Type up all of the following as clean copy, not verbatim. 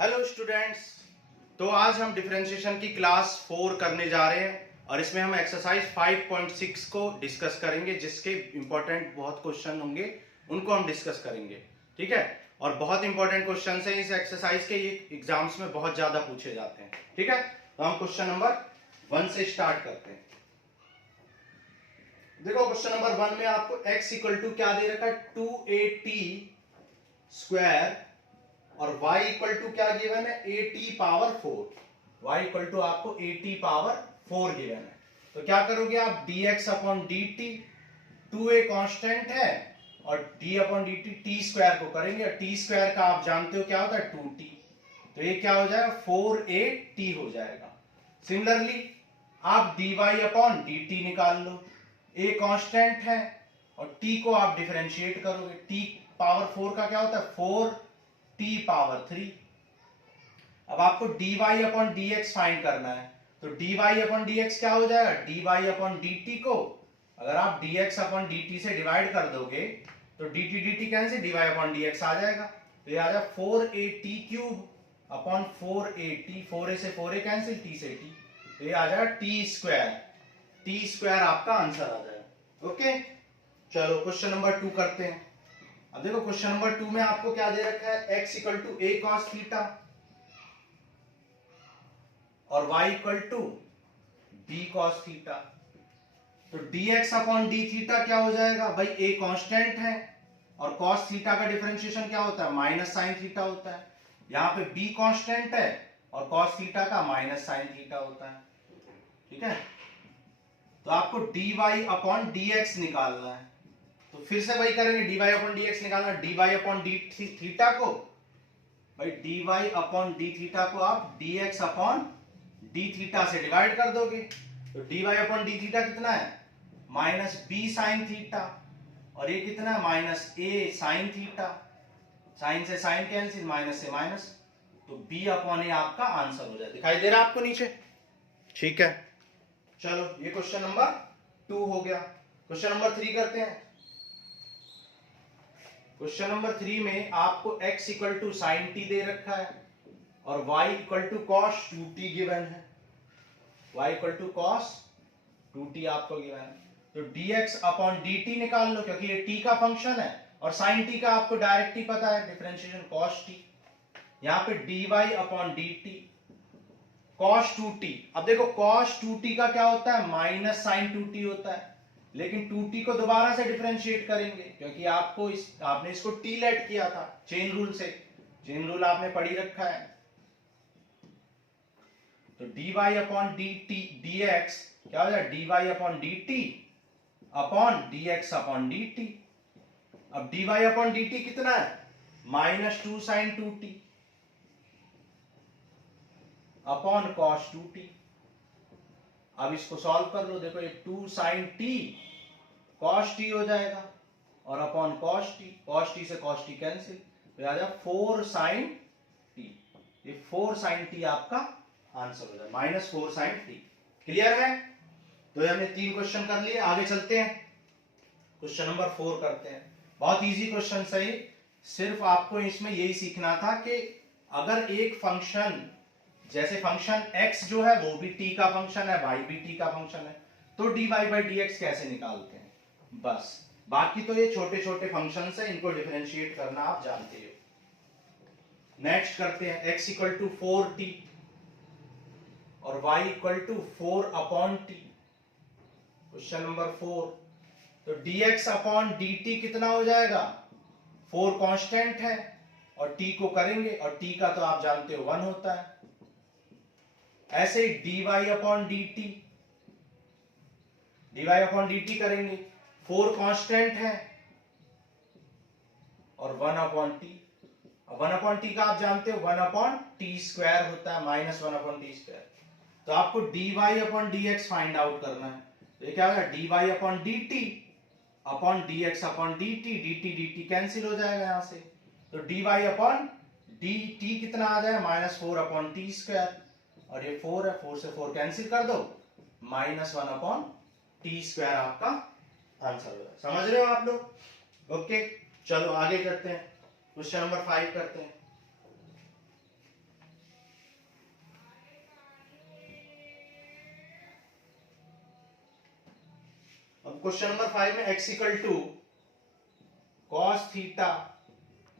Hello students. तो आज हम डिफरेंशिएशन की क्लास 4 करने जा रहे हैं और इसमें हम एक्सरसाइज 5.6 को डिस्कस करेंगे, जिसके इंपॉर्टेंट बहुत क्वेश्चन होंगे, उनको हम डिस्कस करेंगे। ठीक है, और बहुत इंपॉर्टेंट क्वेश्चन है इस एक्सरसाइज के, ये एग्जाम्स में बहुत ज्यादा पूछे जाते हैं। ठीक है, तो हम क्वेश्चन नंबर 1 से स्टार्ट करते हैं। देखो क्वेश्चन नंबर 1 में आपको x इक्वल टू क्या दे रखा है, 2at स्क्वायर, और y इक्वल टू क्या गिवन है, at power 4। y equal to आपको at पावर 4 गिवन है। तो क्या करोगे आप, dx upon dt, 2a constant है, और d upon dt t square को करेंगे, और t स्क्वायर का आप जानते हो क्या होता है, 2t। तो ये क्या हो जाएगा, 4at हो जाएगा। सिमिलरली आप dy अपॉन dt निकाल लो, a कांस्टेंट है और t को आप डिफरेंशिएट करोगे, t पावर 4 का क्या होता है, 4t पावर 3। अब आपको dy अपॉन dx फाइंड करना है, तो dy अपॉन dx क्या हो जाएगा, dy अपॉन dt को अगर आप dx अपॉन dt से डिवाइड कर दोगे तो dt dt cancel, dy upon dx आ जाएगा। तो ये आ जाएगा 4at cube upon 4at, 4a से 4a कैंसिल, t से t, तो ये आ जाएगा t स्क्वायर आपका आंसर आ जाएगा। ओके, चलो क्वेश्चन नंबर 2 करते हैं। अब देखो क्वेश्चन नंबर 2 में आपको क्या दे रखा है, x equal to a cos theta और y equal to b cos theta. तो dx अपॉन d थीटा क्या हो जाएगा भाई, a कांस्टेंट है और cos थीटा का डिफरेंशिएशन क्या होता है, माइनस साइन थीटा होता है। यहां पे b कांस्टेंट है और cos थीटा का माइनस साइन थीटा होता है। ठीक है, तो आपको dy अपॉन dx निकालना है। तो फिर से वही करेंगे, dy अपॉन dx निकालना, dy अपॉन d थीटा को भाई dy अपॉन d थीटा को आप dx अपॉन d थीटा से डिवाइड कर दोगे। तो dy अपॉन d थीटा कितना है, माइनस b साइन थीटा, और ये कितना है, minus a sine theta. Sine से साइन कैंसिल, माइनस से माइनस, तो b अपॉन a आपका आंसर हो जाए। दिखाई दे रहा है आपको नीचे? ठीक है, चलो ये क्वेश्चन नंबर 2 हो गया। क्वेश्चन नंबर 3 करते हैं। क्वेश्चन नंबर 3 में आपको x equal to sine t दे रखा है और y equal to cos 2t given है। y equal to cos 2t आपको गिवन है। तो dx अपॉन dt निकाल लो, क्योंकि ये t का फंक्शन है और साइन t का आपको डायरेक्ट ही पता है, डिफरेंशिएशन cos t। यहां पे dy upon dt cos 2t। अब देखो cos 2t का क्या होता है, माइनस साइन 2t होता है, लेकिन 2t को दोबारा से डिफरेंशिएट करेंगे क्योंकि आपने इसको t लेट किया था चेन रूल से, चेन रूल आपने पढ़ी रखा है। तो dy अपॉन dt dx क्या हो जाएगा, dy upon dt upon dx upon dt। अब dy अपॉन dt कितना है, minus 2 sign 2t upon cos 2t। अब इसको सॉल्व कर लो, देखो ये 2 साइन t cos t हो जाएगा और अपॉन cos t से cos t कैंसिल, तो आ जाएगा 4 साइन t। ये 4 साइन t आपका आंसर हो जाएगा, माइनस 4 साइन t। क्लियर है? तो ये हमने 3 क्वेश्चन कर लिए, आगे चलते हैं क्वेश्चन नंबर 4 करते हैं। बहुत इजी क्वेश्चन सही, सिर्फ आपको इसमें यही सीखना था कि अगर एक फंक्शन, जैसे फंक्शन x जो है वो भी t का फंक्शन है, y भी t का फंक्शन है, तो dy बाई dx कैसे निकालते हैं, बस। बाकी तो ये छोटे छोटे फंक्शन है, इनको डिफरेंशिएट करना आप जानते हो। नेक्स्ट करते हैं, x इक्वल टू 4t और y equal to 4 upon t। Question number 4, तो dx अपॉन dt कितना हो जाएगा, 4 कांस्टेंट है और t को करेंगे, और t का तो आप जानते हो 1 होता है। ऐसे ही dy अपॉन dt करेंगे, 4 कांस्टेंट है और 1 अपॉन टी। 1 अपॉन टी का आप जानते हो 1 अपॉन टी स्क्वायर होता है, माइनस 1 अपॉन टी स्क्वायर। तो आपको dy upon dx find out करना है। तो ये क्या होगा, dy upon dt upon dx upon dt cancel हो जाएगा यहां से। तो dy अपॉन dt कितना आ जाएगा, माइनस 4 अपॉन टी स्क्वायर, और ये 4 है, 4 से 4 कैंसिल कर दो, माइनस 1 अपॉन टी स्क्वायर आपका आंसर होगा। समझ रहे हो आप लोग? ओके, चलो आगे करते हैं, क्वेश्चन नंबर 5 करते हैं। अब क्वेश्चन नंबर 5 में x equal to cos theta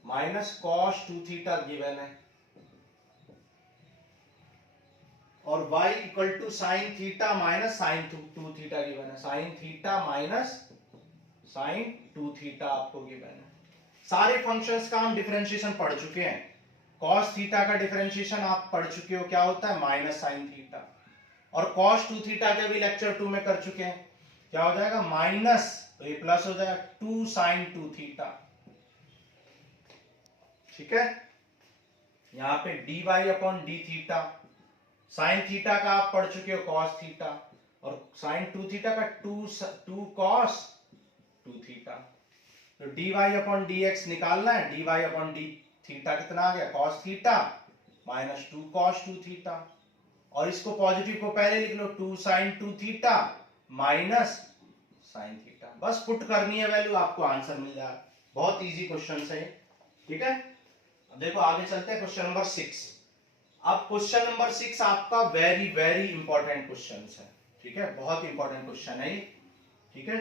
minus cos 2 theta given है और y equal to sine theta minus sine 2 theta given है। Sine theta minus sine 2 theta आपको गिवन है। सारे फंक्शंस का हम डिफरेंशिएशन पढ़ चुके हैं। cos थीटा का डिफरेंशिएशन आप पढ़ चुके हो, क्या होता है माइनस साइन थीटा, और cos 2 थीटा के भी लेक्चर 2 में कर चुके हैं। क्या हो जाएगा माइनस, तो ये प्लस हो जाएगा 2 साइन 2 थीटा। ठीक है, यहां पे dy upon D theta, sine theta का आप पढ़ चुके हो cos थीटा, और साइन 2 थीटा का 2 cos 2 थीटा। तो dy अपॉन dx निकालना है, dy अपॉन डी थीटा कितना आ गया cos theta minus 2 cos 2 theta, और इसको पॉजिटिव को पहले लिख लो 2 sine 2 theta minus sine theta. बस पुट करनी है वैल्यू, आपको आंसर मिल जाएगा। बहुत इजी क्वेश्चन है। ठीक है, अब देखो आगे चलते हैं क्वेश्चन नंबर 6। अब क्वेश्चन नंबर 6 आपका वेरी वेरी इंपॉर्टेंट क्वेश्चन है। ठीक है, बहुत इंपॉर्टेंट क्वेश्चन है ये। ठीक है,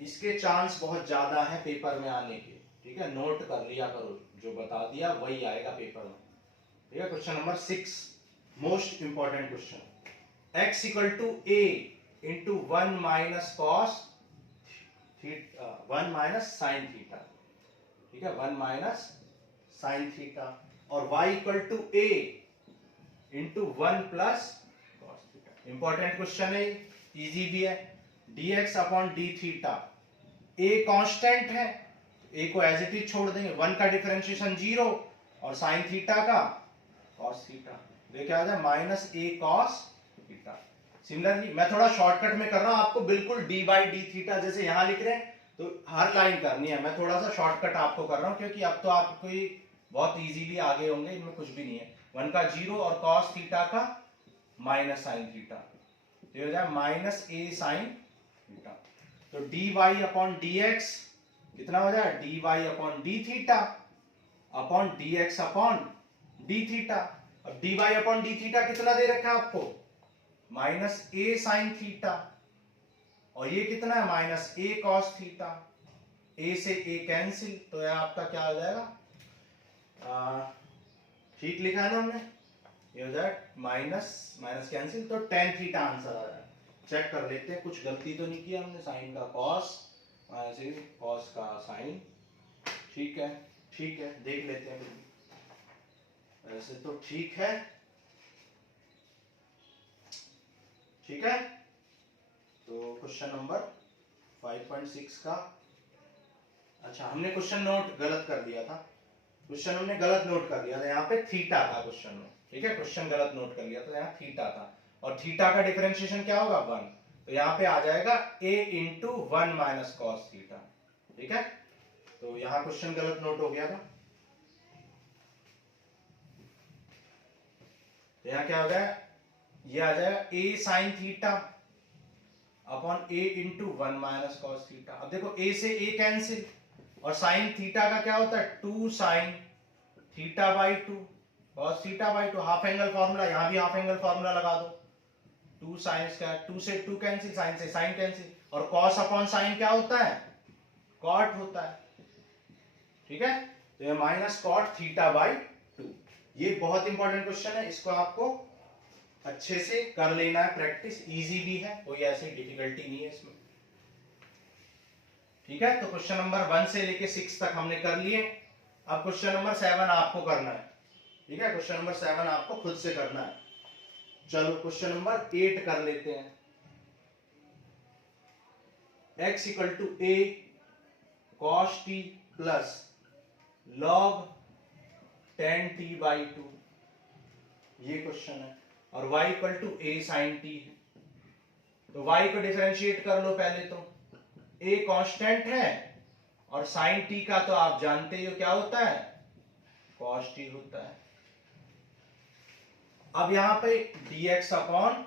इसके चांस बहुत ज्यादा है पेपर में आने के। ठीक है, नोट कर लिया करो, जो बता दिया वही आएगा पेपर में। ठीक है, question number 6 most important question. x equal to a into 1 minus cos 1 minus sine theta. ठीक है, 1 माइनस साइन थीटा, और y equal to a into 1 plus cos theta. Important question है, इजी भी है। dx upon D theta, a constant है, a को as it is छोड़ देंगे, 1 का डिफरेंशिएशन 0 और साइन थीटा का कॉस थीटा, ये क्या आ जाए minus a cos theta. Similarly मैं थोड़ा शॉर्टकट में कर रहा हूं, आपको बिल्कुल d बाई डी थीटा जैसे यहां लिख रहे हैं तो हर लाइन करनी है। मैं थोड़ा सा शॉर्टकट आपको कर रहा हूं क्योंकि अब तो आपको बहुत इजीली आगे होंगे, इनमें कुछ भी नहीं है। 1 का 0 और कॉस थीटा का माइनस साइन थीटा, ये हो जाए माइनस a साइन थीटा। तो dy अपॉन dx कितना हो जाए dy upon D theta upon dx upon D theta. अब dy अपॉन डी थीटा कितना दे रखा है आपको माइनस a साइन थीटा, और ये कितना है minus a cos theta. a से a कैंसिल, तो यह आपका क्या हो जाएगा, ठीक लिखा है ना हमने, ये हो जाए माइनस माइनस कैंसिल, तो टेन थीटा आंसर आ जाए। चेक कर लेते हैं कुछ गलती तो नहीं किया हमने। साइन का कॉस माइनस कॉस का साइन, ठीक है, ठीक है, देख लेते हैं। वैसे तो ठीक है, ठीक है। तो क्वेश्चन नंबर 5.6 का, अच्छा हमने क्वेश्चन नोट गलत कर दिया था, क्वेश्चन हमने गलत नोट कर लिया था, यहाँ पे थीटा था क्वेश्चन में। ठीक है, क्वेश्चन गलत नोट कर लिया था, यहाँ थीटा था, और थीटा का डिफरेंशिएशन क्या होगा 1, तो यहाँ पे आ जाएगा a into 1 minus cos theta. ठीक है, तो यहाँ क्वेश्चन गलत नोट हो गया था, तो यहाँ क्या हो गया, ये आ जाएगा a sine theta upon a into 1 minus cos theta. अब देखो a से a कैंसिल, और साइन थीटा का क्या होता है 2 sine theta by 2 cos theta by 2, half angle formula, यहां भी हाफ एंगल फॉर्मूला लगा दो, 2 साइन स्क्वायर, 2 से 2 कैंसिल, साइन से साइन कैंसिल, और कॉस अपॉन साइन क्या होता है कॉट होता है। ठीक है, तो ये माइनस कॉट थीटा बाई 2। ये बहुत इंपॉर्टेंट क्वेश्चन है, इसको आपको अच्छे से कर लेना है प्रैक्टिस, इजी भी है, कोई ऐसी डिफिकल्टी नहीं है इसमें। ठीक है, तो क्वेश्चन नंबर 1 से लेके 6 तक हमने कर लिए। अब क्वेश्चन नंबर 7 आपको करना है। ठीक है, क्वेश्चन नंबर 7 आपको खुद से करना है। चलो क्वेश्चन नंबर 8 कर लेते हैं। x equal to a cos t plus log 10t by 2, ये क्वेश्चन है, और y equal to a sin t है। तो y को डिफरेंशिएट कर लो पहले, तो a कांस्टेंट है, और sin t का तो आप जानते हो क्या होता है cos t होता है। अब यहां पे dx अपॉन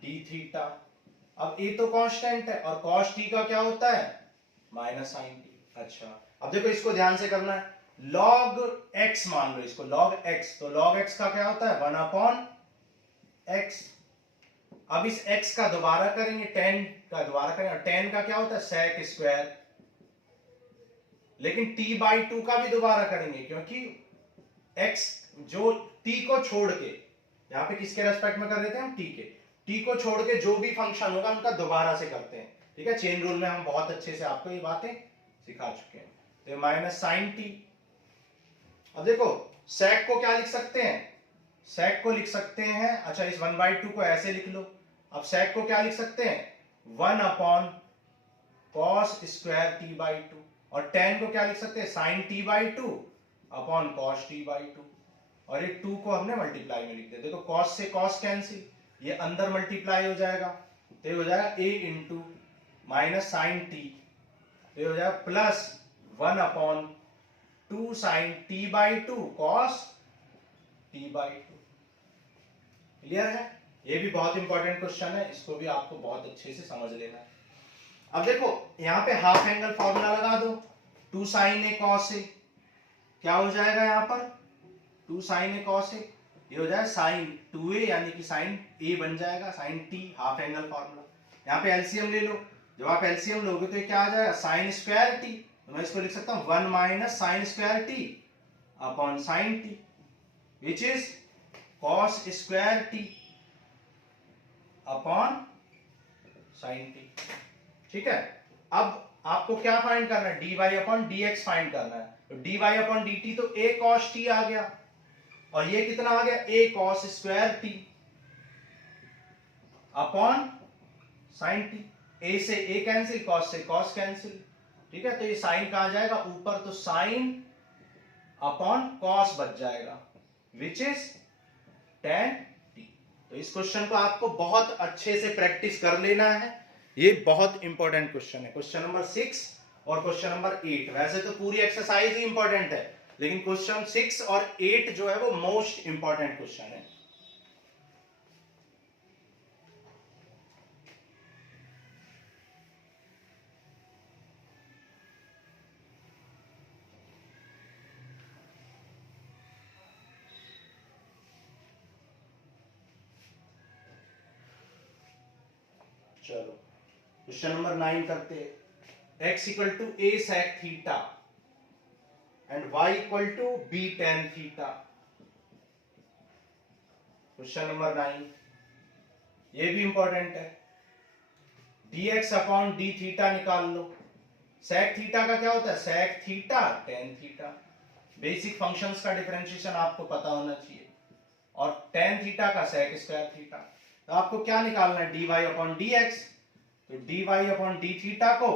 डी थीटा, अब a तो कांस्टेंट है, और cos t का क्या होता है माइनस sin t। अच्छा, अब देखो इसको ध्यान से करना है, log x मान लो इसको log x, तो log x का क्या होता है 1 अपॉन x। अब इस x का दोबारा करेंगे, tan का दोबारा करेंगे, और tan का क्या होता है sec स्क्वायर, लेकिन t/2 का भी दोबारा करेंगे क्योंकि x जो t को छोड़ के, यहां पे किसके रेस्पेक्ट में कर रहे थे हम, t के, t को छोड़ के जो भी फंक्शन होगा उनका दोबारा से करते हैं, ठीक है। चेन रूल में हम बहुत अच्छे से आपको ये बातें सिखा चुके हैं। तो माइनस साइन टी, अब देखो sec को क्या लिख सकते हैं, sec को लिख सकते हैं, अच्छा इस 1/2 को ऐसे लिख लो। अब sec को क्या लिख सकते हैं, 1 अपॉन cos स्क्वायर t/2, और tan को क्या लिख सकते हैं, sin t/2 upon cos t/2, और एक 2 को हमने मल्टीप्लाई में लिख दिया। देखो cos से cos कैंसिल, ये अंदर मल्टीप्लाई हो जाएगा, तो ये हो जाएगा a into minus sine T, तो ये हो जाएगा plus 1 upon 2 sine t/2 cos t/2। Clear है, ये भी बहुत इंपॉर्टेंट क्वेश्चन है, इसको भी आपको बहुत अच्छे से समझ लेना है। अब देखो यहां पे हाफ एंगल फॉर्मूला लगा दो, 2 साइन ए कॉस ए, क्या हो जाएगा यहाँ पर 2 साइन ए कॉस ए, ये हो जाएगा साइन 2a यानी कि साइन a बन जाएगा, sine t, half angle formula. यहाँ पे एलसीएम ले लो, जब आप एलसीएम लोगे तो ये क्या आ जाएगा, साइन स्क्वायर टी, तो मैं इसको लिख सकता हूँ 1 minus sine square T upon sine T, which is cos square T upon sine T, ठीक है। अब आपको क्या फाइंड करना है, dy अपॉन dx फाइंड करना है, तो dy अपॉन dt तो a cos t आ गया, और ये कितना आ गया, a cos square t upon sine t, a से a कैंसिल, cos से cos कैंसिल, ठीक है। तो ये साइन कहां जाएगा ऊपर, तो साइन अपॉन cos बच जाएगा, विच इज tan t। तो इस क्वेश्चन को आपको बहुत अच्छे से प्रैक्टिस कर लेना है, ये बहुत इंपॉर्टेंट क्वेश्चन है, क्वेश्चन नंबर 6 और क्वेश्चन नंबर 8। वैसे तो पूरी एक्सरसाइज ही इंपॉर्टेंट है, लेकिन क्वेश्चन 6 और 8 जो है वो मोस्ट इंपॉर्टेंट क्वेश्चन है। चलो क्वेश्चन नंबर 9 करते हैं, x equal to a sec theta and y equal to b tan theta. Question number 9 ये भी इंपॉर्टेंट है, dx अपॉन d थीटा निकाल लो। sec थीटा का क्या होता है, sec theta tan theta, basic functions का डिफरेंशिएशन आपको पता होना चाहिए, और tan थीटा का sec स्क्वायर थीटा। तो आपको क्या निकालना है, dy अपॉन dx, तो dy अपॉन डी थीटा को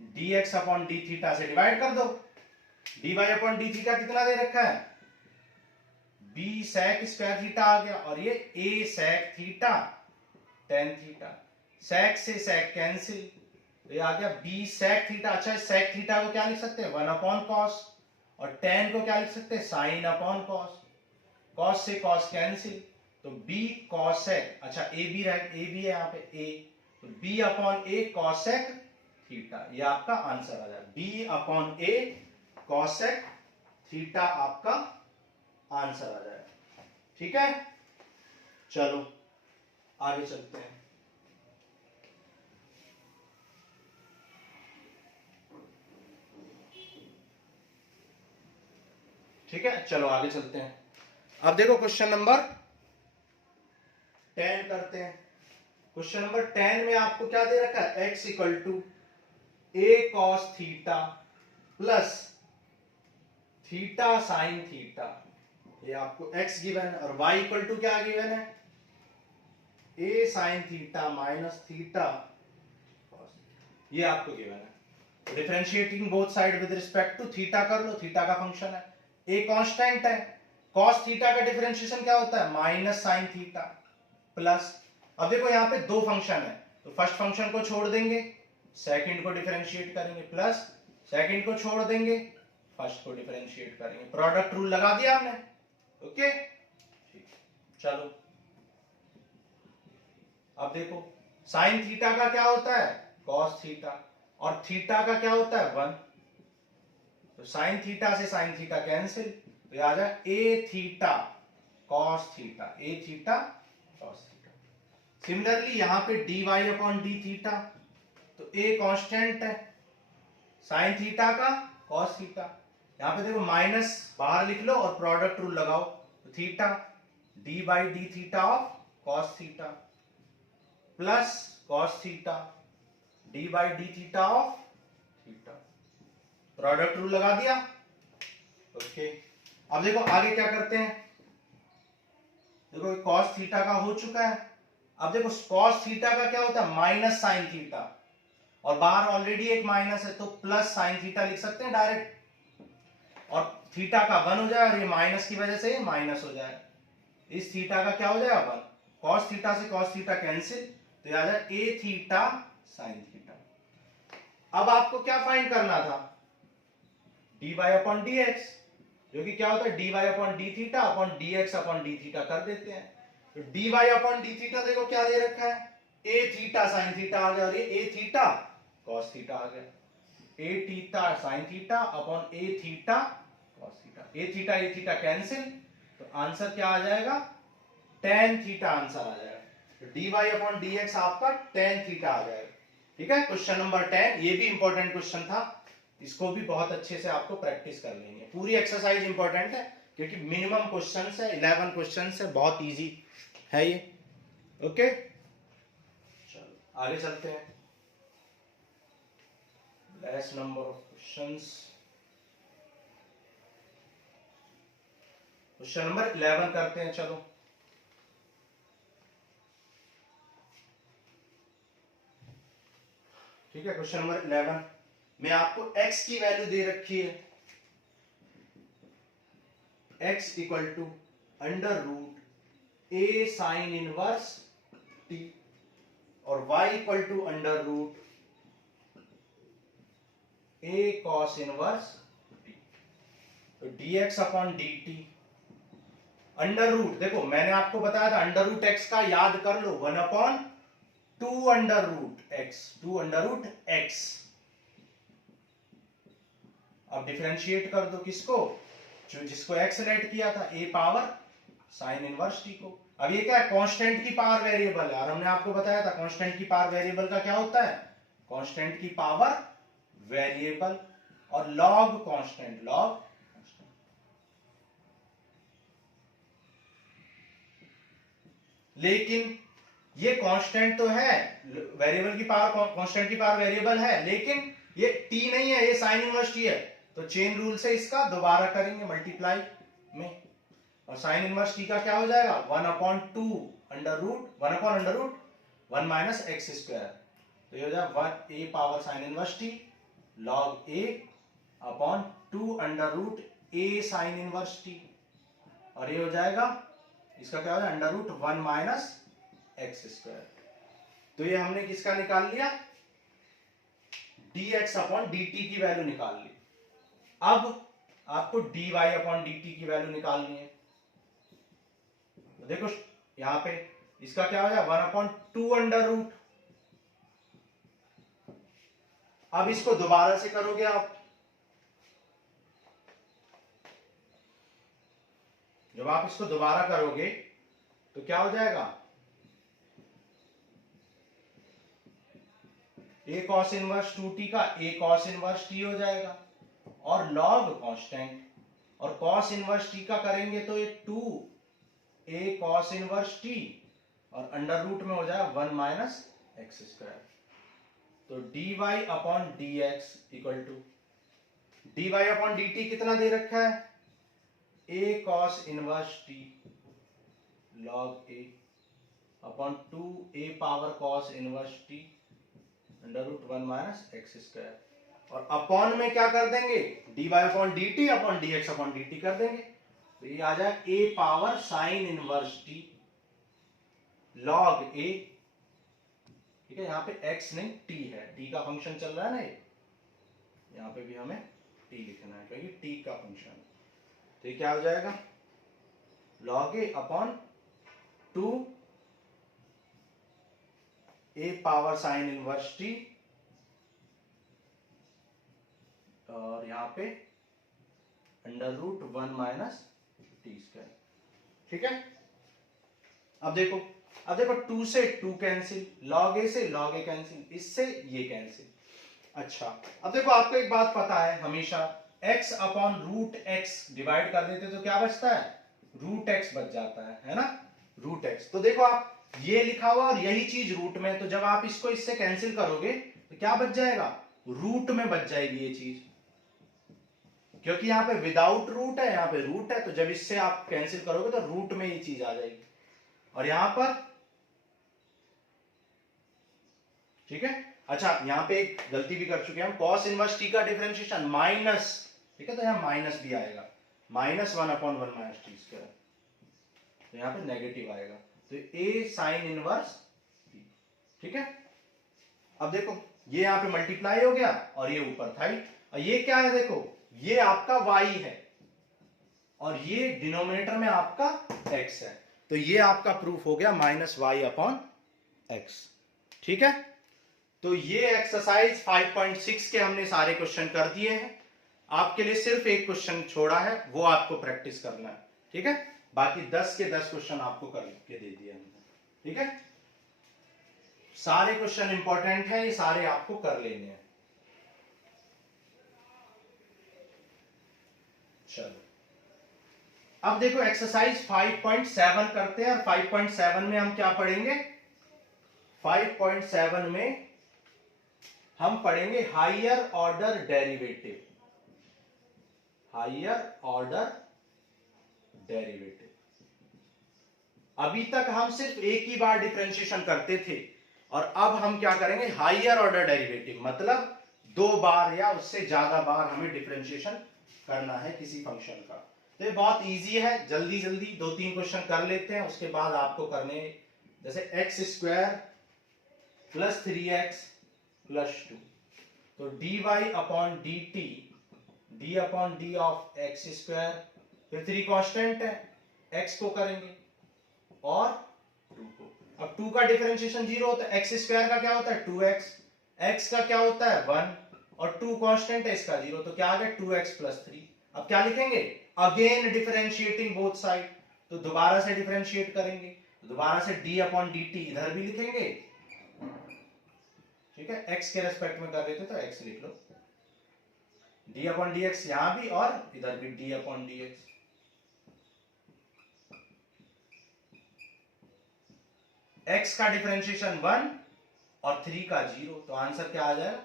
dx अपॉन डी थीटा से डिवाइड कर दो। dy अपॉन डी थीटा कितना दे रखा है, b sec स्क्वायर थीटा आ गया, और ये a sec theta tan theta, sec से sec कैंसिल, तो ये आ गया b sec थीटा। अच्छा sec थीटा को क्या लिख सकते हैं, 1 अपॉन cos, और tan को क्या लिख सकते हैं, sin अपॉन cos, cos से cos कैंसिल, तो b cosec, अच्छा a भी है यहाँ पे a, तो b upon a cosec theta, ये आपका आंसर आ जाएगा, b upon a cosec theta आपका आंसर आ जाएगा, ठीक है। चलो आगे चलते हैं। ठीक है, चलो आगे चलते हैं। अब देखो क्वेश्चन नंबर 10 करते हैं। क्वेश्चन नंबर 10 में आपको क्या दे रखा है, x equal to a cos theta plus theta sine theta, ये आपको x गिवन है, और y इक्वल टू क्या गिवन है, a sine theta minus theta, ये आपको गिवन है। Differentiating both side with respect to theta कर लो, थीटा का फंक्शन है, a कांस्टेंट है, cos थीटा का डिफरेंशिएशन क्या होता है, माइनस साइन थीटा प्लस, अब देखो यहाँ पे दो फंक्शन है, तो फर्स्ट फंक्शन को छोड़ देंगे, सेकंड को डिफरेंशिएट करेंगे, प्लस सेकंड को छोड़ देंगे, फर्स्ट को डिफरेंशिएट करेंगे, प्रोडक्ट रूल लगा दिया हमने, ओके ठीक। चलो अब देखो साइन थीटा का क्या होता है, cos थीटा, और थीटा का क्या होता है 1, तो साइन थीटा से साइन थीटा कैंसिल, तो आ जाए a theta cos theta, a theta cos theta. Similarly यहाँ पे dy अपॉन डी थीटा, तो a कांस्टेंट है साइन थीटा का कॉस थीटा। यहाँ पे देखो माइनस बाहर लिख लो और प्रोडक्ट रूल लगाओ, तो theta D by D theta of cos theta plus cos theta D by D theta of theta. Product rule लगा दिया। ओके, अब देखो आगे क्या करते हैं। देखो कॉस थीटा का हो चुका है। अब देखो कॉस थीटा का क्या होता है, माइनस साइन थीटा, और बाहर ऑलरेडी एक माइनस है तो प्लस साइन थीटा लिख सकते हैं डायरेक्ट, और थीटा का 1 हो जाए और ये माइनस की वजह से ये माइनस हो जाए। इस थीटा का क्या हो जाएगा 1, कॉस थीटा से कॉस थीटा कैंसिल, तो ये आ जाए ए थीटा साइन थीटा। अब आपको क्या फाइंड करना था, D Y upon D X, जो कि क्या होता है D Y upon D theta upon D X upon D theta कर देते हैं। तो D Y upon D theta देखो क्या दे रखा है, ए थीटा साइन थीटा आ गया, और ये ए थीटा कॉस थीटा आ गया। A theta sine theta upon A theta cos theta, A theta cancel, तो आंसर क्या आ जाएगा, टेन थीटा आंसर आ जाएगा। तो D Y upon D X आपका टेन थीटा आ जाएगा। ठीक है, क्वेश्चन नंबर 10, ये भी इंपॉर्टेंट क्वेश्चन था, इसको भी बहुत अच्छे से आपको प्रैक्टिस कर लेंगे। पूरी एक्सरसाइज इंपॉर्टेंट है क्योंकि मिनिमम क्वेश्चंस है, 11 क्वेश्चंस है, बहुत इजी है ये। ओके, चलो आगे चलते हैं। Less number of questions, question number 11 करते हैं। चलो ठीक है, क्वेश्चन नंबर 11 में आपको x की वैल्यू दे रखी है, x equal to under root A sine inverse t और y equal to under root A cos inverse t। तो dx upon dt under root, देखो मैंने आपको बताया था अंडर रूट x का याद कर लो, 1 upon 2 under root x, 2 under root x। अब डिफरेंशिएट कर दो किसको, जो जिसको x लेट किया था, a power sine inverse t को। अब ये क्या है, कांस्टेंट की पावर वेरिएबल है, और हमने आपको बताया था कांस्टेंट की पावर वेरिएबल का क्या होता है, कांस्टेंट की पावर वेरिएबल और लॉग कांस्टेंट, लॉग कांस्टेंट। लेकिन ये कांस्टेंट तो है, वेरिएबल की पावर कांस्टेंट की पावर वेरिएबल है, लेकिन ये t नहीं है, ये साइन इनवर्स t है, तो चेन रूल से इसका दोबारा करेंगे मल्टीप्लाई में, और साइन इनवर्स t का क्या हो जाएगा, 1 upon 2 under root 1 upon under root 1 minus X square, तो ये हो जाएगा 1 a power sine inverse t log a upon 2 under root a sine inverse t, और ये हो जाएगा इसका क्या हो जाएगा under root 1 minus X square. तो ये हमने किसका निकाल लिया, dx अपॉन dt की वैल्यू निकाल ली। अब आपको dy अपॉन dt की वैल्यू निकालनी है। तो देखो यहां पे इसका क्या हो जाएगा 1 अपॉन 2 अंडर रूट। अब इसको दोबारा से करोगे आप, जब आप इसको दोबारा करोगे तो क्या हो जाएगा, a cos इनवर्स 2t का a cos इनवर्स t हो जाएगा, और log कांस्टेंट, और cos इनवर्स t का करेंगे तो ये 2 a cos इनवर्स t, और अंडर रूट में हो जाएगा 1 माइनस एक्स स्क्वायर। तो dy upon dx equal to dy upon dt कितना दे रखा है, a cos inverse t log a upon 2 a power cos inverse t under root 1 minus X square, और अपॉन में क्या कर देंगे, dy upon dt upon dx upon dt कर देंगे, तो ये आ जाए a power sine inverse t log a। ठीक है, यहाँ पे x नहीं t है, t का फंक्शन चल रहा है ना, यहाँ पे भी हमें t लिखना है क्योंकि t का फंक्शन है। तो ये क्या हो जाएगा, log a upon 2 a power sine inverse t, और यहां पे under root 1 minus T square. ठीक है, अब देखो अब देखो 2 से 2 कैंसिल, log a से log a कैंसिल, इससे ये कैंसिल। अच्छा अब देखो आपको एक बात पता है, हमेशा x upon root x divide कर देते तो क्या बचता है, रूट x बच जाता है ना, रूट x। तो देखो आप ये लिखा हुआ और यही चीज रूट में, तो जब आप इसको इससे कैंसिल करोगे तो क्या बच जाएगा, रूट में बच जाएगी ये चीज, क्योंकि यहाँ पे विदाउट रूट है, यहाँ पे रूट है, तो जब इससे आप कैंसिल करोगे तो रूट में ये चीज आ जाएगी। और यहां पर ठीक है। अच्छा यहां पे एक गलती भी कर चुके हैं हम, cos इनवर्स t का डिफरेंशिएशन माइनस, ठीक है, तो यहां माइनस भी आएगा, -1/1 माइनस टी स्क्वायर, तो यहां पे नेगेटिव आएगा, तो a साइन इनवर्स t, ठीक है। अब देखो ये यहां पे मल्टीप्लाई हो गया और ये ऊपर था ही, और ये क्या है, देखो ये आपका y है और ये डिनोमिनेटर में आपका x है, तो ये आपका प्रूफ हो गया -y/x, ठीक है। तो ये एक्सरसाइज 5.6 के हमने सारे क्वेश्चन कर दिए हैं, आपके लिए सिर्फ एक क्वेश्चन छोड़ा है, वो आपको प्रैक्टिस करना है, ठीक है। बाकी 10 के 10 क्वेश्चन आपको करके दे दिए हमने, ठीक है। सारे क्वेश्चन इंपॉर्टेंट हैं, ये सारे आपको कर लेने हैं। चलो अब देखो एक्सरसाइज 5.7 करते हैं, और 5.7 में हम क्या पढ़ेंगे, 5.7 में हम पढ़ेंगे higher order derivative, higher order derivative. अभी तक हम सिर्फ एक ही बार डिफरेंशिएशन करते थे, और अब हम क्या करेंगे, हायर ऑर्डर डेरिवेटिव, मतलब 2 बार या उससे ज्यादा बार हमें डिफरेंशिएशन करना है किसी फंक्शन का। तो ये बहुत इजी है, जल्दी जल्दी 2-3 क्वेश्चन कर लेते हैं, उसके बाद आपको करने, जैसे x² प्लस 3x प्लस 2, तो dy upon dt, d upon D of x², फिर 3 कांस्टेंट है, x को करेंगे और 2 को। अब 2 का डिफरेंशिएशन 0 होता है, x² का क्या होता है 2x, x का क्या होता है 1, और 2 कांस्टेंट है इसका 0, तो क्या आ गया 2x प्लस 3। अब क्या लिखेंगे, अगेन डिफरेंशिएटिंग बोथ साइड, तो दोबारा से डिफरेंशिएट करेंगे, तो दोबारा से d अपॉन dt इधर भी लिखेंगे, ठीक है, x के रेस्पेक्ट में कर लेते तो x लिख लो, d अपॉन dx यहां भी और इधर भी d अपॉन dx। x का डिफरेंशिएशन 1 और 3 का 0, तो आंसर क्या आ जाएगा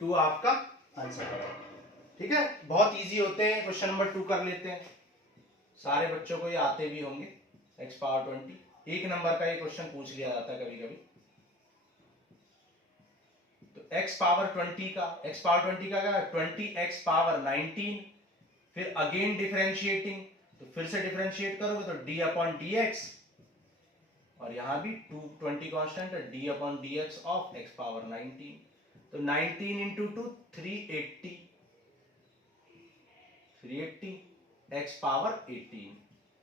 2 आपका आंसर है, ठीक है। बहुत इजी होते हैं, क्वेश्चन नंबर 2 कर लेते हैं, सारे बच्चों को ये आते भी होंगे, x पावर 20, 1 नंबर का ये क्वेश्चन पूछ लिया जाता है कभी कभी। तो x पावर 20 का, x पावर 20 का क्या है 20x पावर 19, फिर अगेन डिफरेंशिएटिंग, तो फिर से डिफरेंशिएट करोगे तो d अपॉन dx, और यहां भी 220 कांस्टेंट है, d upon dx of x power 19, तो 19 इंटू 2 380, 380 x पावर 18,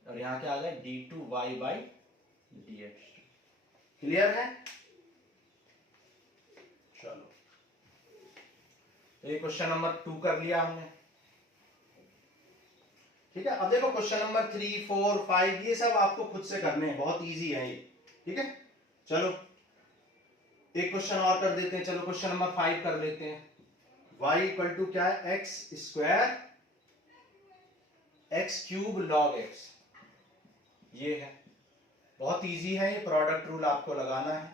और यहां क्या आ गया d2y बाई dx। क्लियर है, चलो तो ये क्वेश्चन नंबर 2 कर लिया हमने, ठीक है। अब देखो क्वेश्चन नंबर 3, 4, 5 ये सब आपको खुद से करने हैं, बहुत इजी है ये, ठीक है। चलो एक क्वेश्चन और कर देते हैं, चलो क्वेश्चन नंबर 5 कर लेते हैं। y इक्वल टू क्या है x² x³ log x, ये है, बहुत इजी है ये, प्रोडक्ट रूल आपको लगाना है,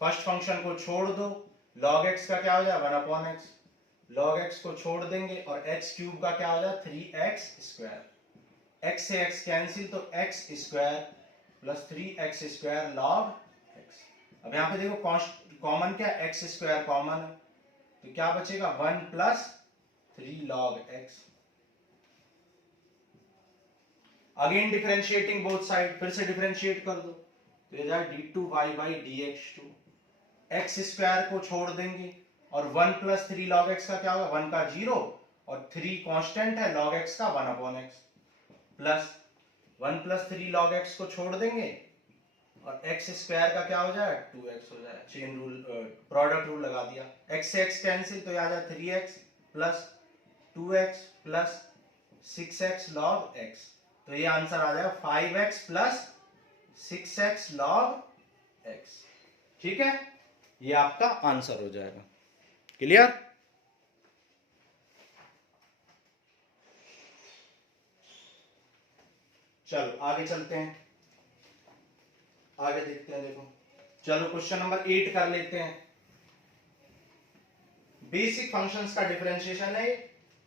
फर्स्ट फंक्शन को छोड़ दो, log x का क्या हो जाए 1/x, log x को छोड़ देंगे और x³ का क्या हो जाए 3x², x से x कैंसिल, तो x² plus 3x² log x। अब यहां पे देखो कॉमन क्या, x² कॉमन है, तो क्या बचेगा 1 plus 3 log x। Again differentiating both side, फिर से डिफरेंशिएट कर दो, तो ये जाए d2y बाई dx2, x² को छोड़ देंगे और 1 प्लस 3 log x का क्या होगा 1 का 0, और 3 कांस्टेंट है log x का 1/x, plus 1 plus 3 log x को छोड़ देंगे और x² का क्या हो जाए 2x हो जाए, चेन रूल प्रोडक्ट रूल लगा दिया, x से x कैंसिल, तो आ जाए 3x plus 2x plus 6x log x, तो ये आंसर आ जाएगा 5x plus 6x log x। ठीक है, ये आपका आंसर हो जाएगा। क्लियर? चलो आगे चलते हैं, आगे देखते हैं। देखो चलो क्वेश्चन नंबर 8 कर लेते हैं। बेसिक फंक्शंस का डिफरेंशिएशन है,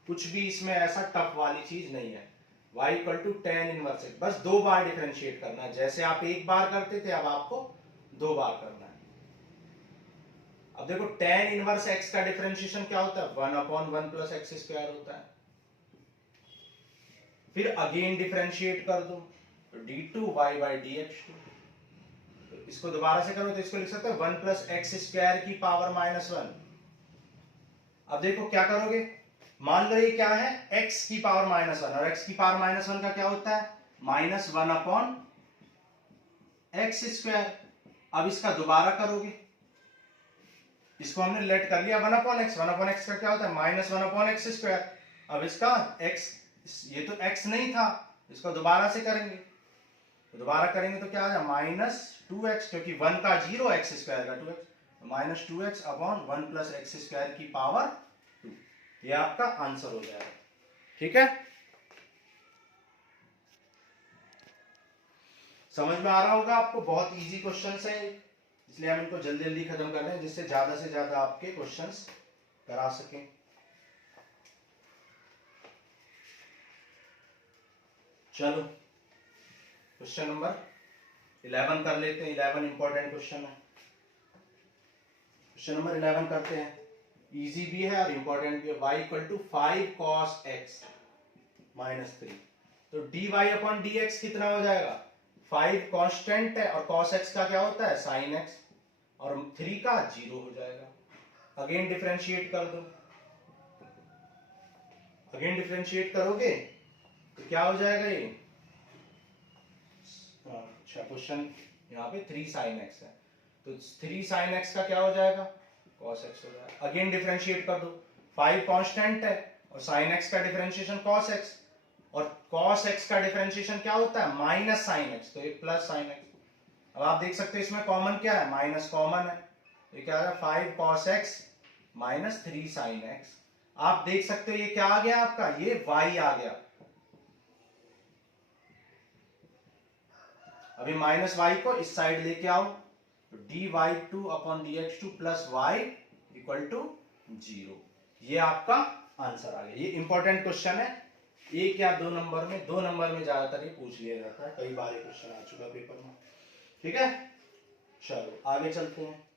कुछ भी इसमें ऐसा टफ वाली चीज नहीं है। y equal to tan inverse x, बस 2 बार डिफरेंशिएट करना है। जैसे आप एक बार करते थे, अब आपको 2 बार करना है। अब देखो tan इनवर्स x का डिफरेंशिएशन क्या होता है, 1/1 प्लस एक्स स्क्वायर होता है। फिर अगेन डिफरेंशिएट कर दो, तो d2y बाई dx2। तो इसको दोबारा से करो तो इसको लिख सकते हैं 1 प्लस एक्स स्क्वायर की पावर -1। अब देखो क्या करोगे, मान लो ये क्या है, x की पावर -1, और x की पावर -1 का क्या होता है, -1 अपॉन एक्स स्क्वायर। अब इसका दोबारा करोगे, इसको हमने लेट कर लिया 1 अपॉन एक्स, 1 अपॉन एक्स का क्या होता है, -1 अपॉन एक्स स्क्वायर। अब इसका x, ये तो x नहीं था, इसको दोबारा से करेंगे, तो दोबारा करेंगे तो क्या आ जाएगा, -2x, क्योंकि 1 का 0, एक्स स्क्वायर का 2x, -2x upon 1 plus x square की पावर 2। ये आपका आंसर हो जाएगा। ठीक है, समझ में आ रहा होगा आपको, बहुत इजी क्वेश्चंस है, इसलिए हम इनको जल्दी जल्दी खत्म कर रहे हैं, जिससे ज्यादा से ज्यादा आपके क्वेश्चंस करा सकें। चलो क्वेश्चन नंबर 11 कर लेते हैं। 11 इंपॉर्टेंट क्वेश्चन है। क्वेश्चन नंबर 11 करते हैं, इजी भी है और इंपॉर्टेंट भी है। y equal to 5 cos x -3, तो dy अपॉन dx कितना हो जाएगा, 5 कांस्टेंट है और cos x का क्या होता है, sin x, और 3 का 0 हो जाएगा। अगेन डिफरेंशिएट कर दो, अगेन डिफरेंशिएट करोगे तो क्या हो जाएगा ये, अच्छा क्वेश्चन यहाँ पे 3 sin x है, तो 3 sin x का क्या हो जाएगा, cos x हो जाएगा। अगेन डिफरेंशिएट कर दो, 5 कांस्टेंट है और sin x का डिफरेंशिएशन cos x, और cos x का डिफरेंशिएशन क्या होता है, माइनस sin x, तो ये प्लस sin x। अब आप देख सकते हो इसमें कॉमन क्या है, माइनस कॉमन है, तो ये क्या आ गया, 5 cos x minus 3 sin x। आप देख सकते हो ये क्या आ गया आपका, ये y आ गया। अभी माइनस y को इस साइड लेके आओ, तो dy2 upon dx2 plus y equal to 0। ये आपका आंसर आ गया। ये इंपॉर्टेंट क्वेश्चन है, 1 या 2 नंबर में, 2 नंबर में ज्यादातर ये पूछ लिया जाता है, कई बार ये क्वेश्चन आ चुका पेपर में। ठीक है, चलो आगे चलते हैं।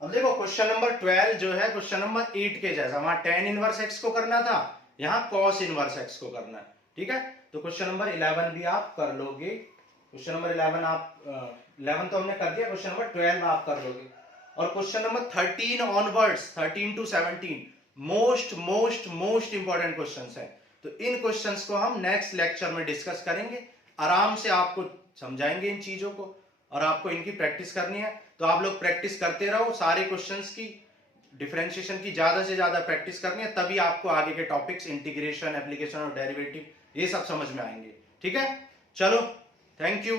अब देखो क्वेश्चन नंबर 12 जो है क्वेश्चन नंबर 8 के जैसा, वहां tan इनवर्स x को करना था, यहाँ cos इनवर्स x को करना है। ठीक है, तो क्वेश्चन नंबर 11 भी आप कर लोगे। क्वेश्चन नंबर 11 आप 11 तो हमने कर दिया, क्वेश्चन नंबर 12 आप कर लोगे। और question number 13 onwards, 13 to 17 most important questions हैं। तो इन क्वेश्चंस को हम नेक्स्ट लेक्चर में डिस्कस करेंगे, आराम से आपको समझाएंगे इन चीजों को, और आपको इनकी प्रैक्टिस करनी है। तो आप लोग प्रैक्टिस करते रहो, सारे क्वेश्चंस की, डिफरेंशिएशन की ज्यादा से ज्यादा प्रैक्टिस करनी है, तभी आपको आगे के टॉपिक्स, इंटीग्रेशन, एप्लीकेशन और डेरिवेटिव, ये सब समझ में आएंगे। ठीक है, चलो थैंक यू।